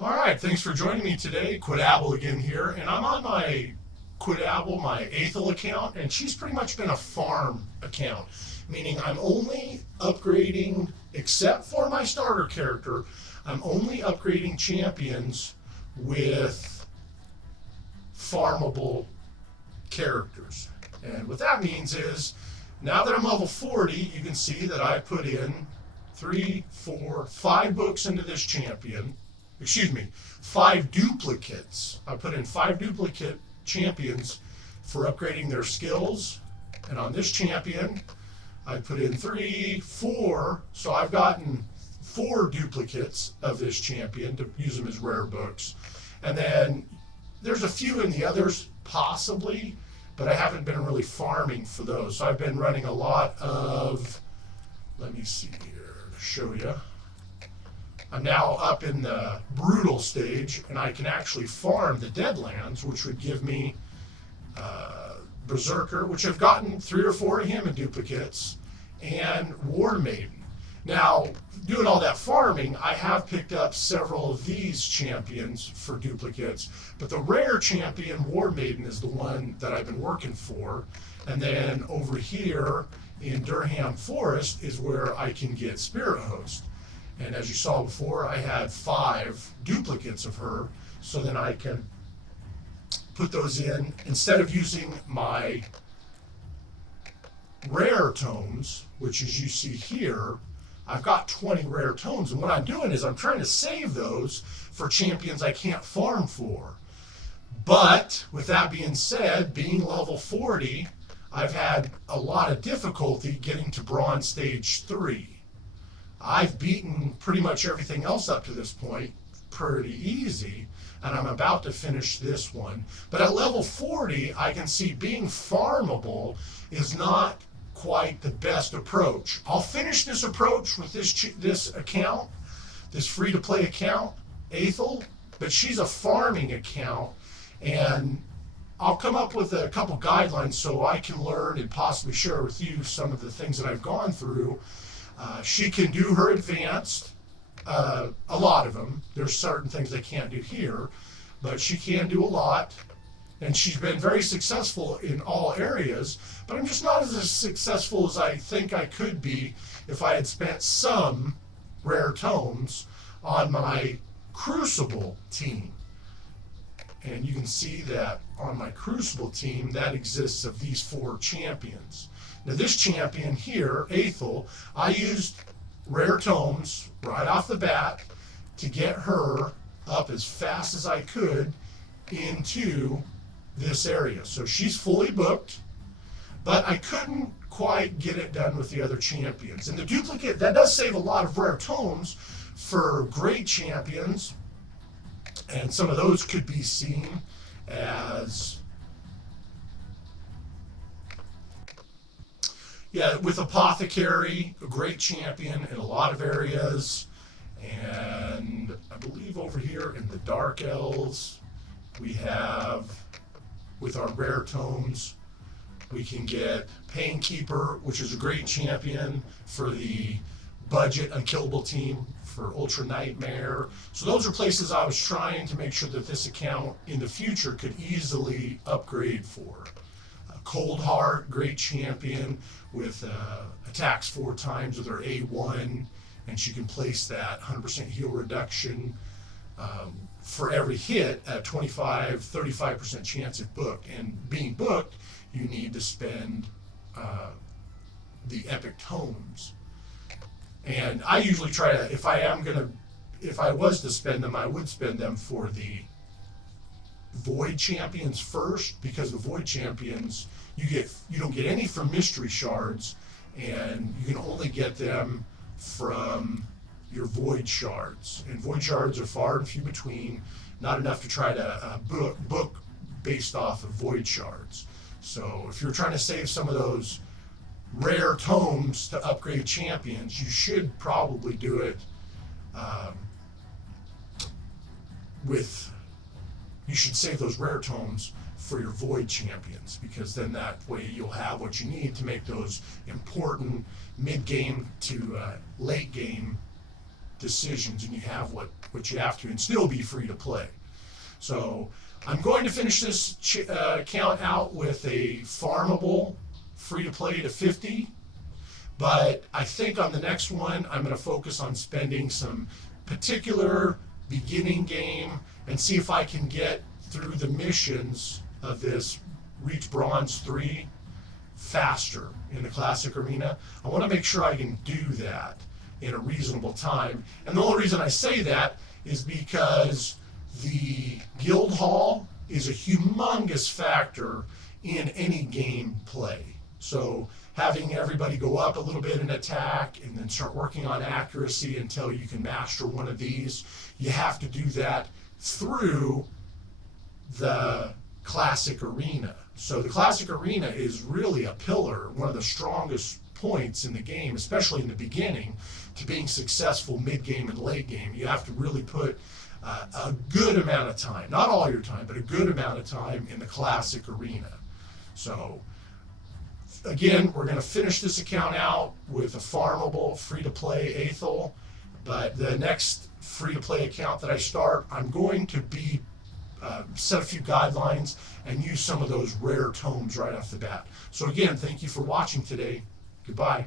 All right, thanks for joining me today. FTPAthel again here, and I'm on my FTPAthel, my Athel account, and she's pretty much been a farm account, meaning I'm only upgrading, except for my starter character, I'm only upgrading champions with farmable characters. And what that means is, now that I'm level 40, you can see that I put in 3, 4, 5 books into this champion. Excuse me, 5 duplicates. I put in 5 duplicate champions for upgrading their skills. And on this champion, I put in 3, 4. So I've gotten 4 duplicates of this champion to use them as rare books. And then there's a few in the others, possibly, but I haven't been really farming for those. So I've been running a lot of, let me see here to show you. I'm now up in the brutal stage, and I can actually farm the Deadlands, which would give me Berserker, which I've gotten 3 or 4 of him in duplicates, and War Maiden. Now, doing all that farming, I have picked up several of these champions for duplicates, but the rare champion, War Maiden, is the one that I've been working for. And then over here in Durham Forest is where I can get Spirit Host. And as you saw before, I had 5 duplicates of her, so then I can put those in. Instead of using my rare tomes, which as you see here, I've got 20 rare tomes, and what I'm doing is I'm trying to save those for champions I can't farm for. But with that being said, being level 40, I've had a lot of difficulty getting to Bronze Stage 3. I've beaten pretty much everything else up to this point pretty easy, and I'm about to finish this one. But at level 40, I can see being farmable is not quite the best approach. I'll finish this approach with this account, this free-to-play account, Athel, but she's a farming account, and I'll come up with a couple guidelines so I can learn and possibly share with you some of the things that I've gone through. She can do her advanced, a lot of them. There's certain things I can't do here, but she can do a lot. And she's been very successful in all areas, but I'm just not as successful as I think I could be if I had spent some rare tomes on my Crucible team. And you can see that on my Crucible team, that exists of these 4 champions. Now this champion here, Athel, I used rare tomes right off the bat to get her up as fast as I could into this area. So she's fully booked, but I couldn't quite get it done with the other champions. And the duplicate, that does save a lot of rare tomes for great champions, and some of those could be seen as, yeah, with Apothecary, a great champion in a lot of areas. And I believe over here in the Dark Elves, we have, with our rare tomes, we can get Painkeeper, which is a great champion for the budget Unkillable team, for Ultra Nightmare. So those are places I was trying to make sure that this account in the future could easily upgrade for. Cold Heart, great champion with attacks 4 times with her A1, and she can place that 100% heal reduction for every hit at 35% chance at book. And being booked, you need to spend the epic tomes. And I usually try to, if I was to spend them, I would spend them for the Void champions first, because the Void champions, you don't get any from mystery shards, and you can only get them from your Void shards. And Void shards are far and few between, not enough to try to book based off of Void shards. So if you're trying to save some of those rare tomes to upgrade champions, you should probably do it you should save those rare tomes for your Void champions, because then that way you'll have what you need to make those important mid-game to late-game decisions, and you have what you have to, and still be free to play. So I'm going to finish this account out with a farmable free to play to 50, but I think on the next one I'm going to focus on spending some particular beginning game and see if I can get through the missions of this reach bronze 3 faster in the classic arena. I want to make sure I can do that in a reasonable time. And the only reason I say that is because the guild hall is a humongous factor in any game play. So having everybody go up a little bit in attack and then start working on accuracy until you can master one of these, you have to do that through the classic arena. So the classic arena is really a pillar, one of the strongest points in the game, especially in the beginning, to being successful mid-game and late game. You have to really put a good amount of time, not all your time, but a good amount of time in the classic arena. So again, we're going to finish this account out with a farmable free-to-play Aethel, but the next free-to-play account that I start, I'm going to be set a few guidelines and use some of those rare tomes right off the bat. So again, thank you for watching today. Goodbye.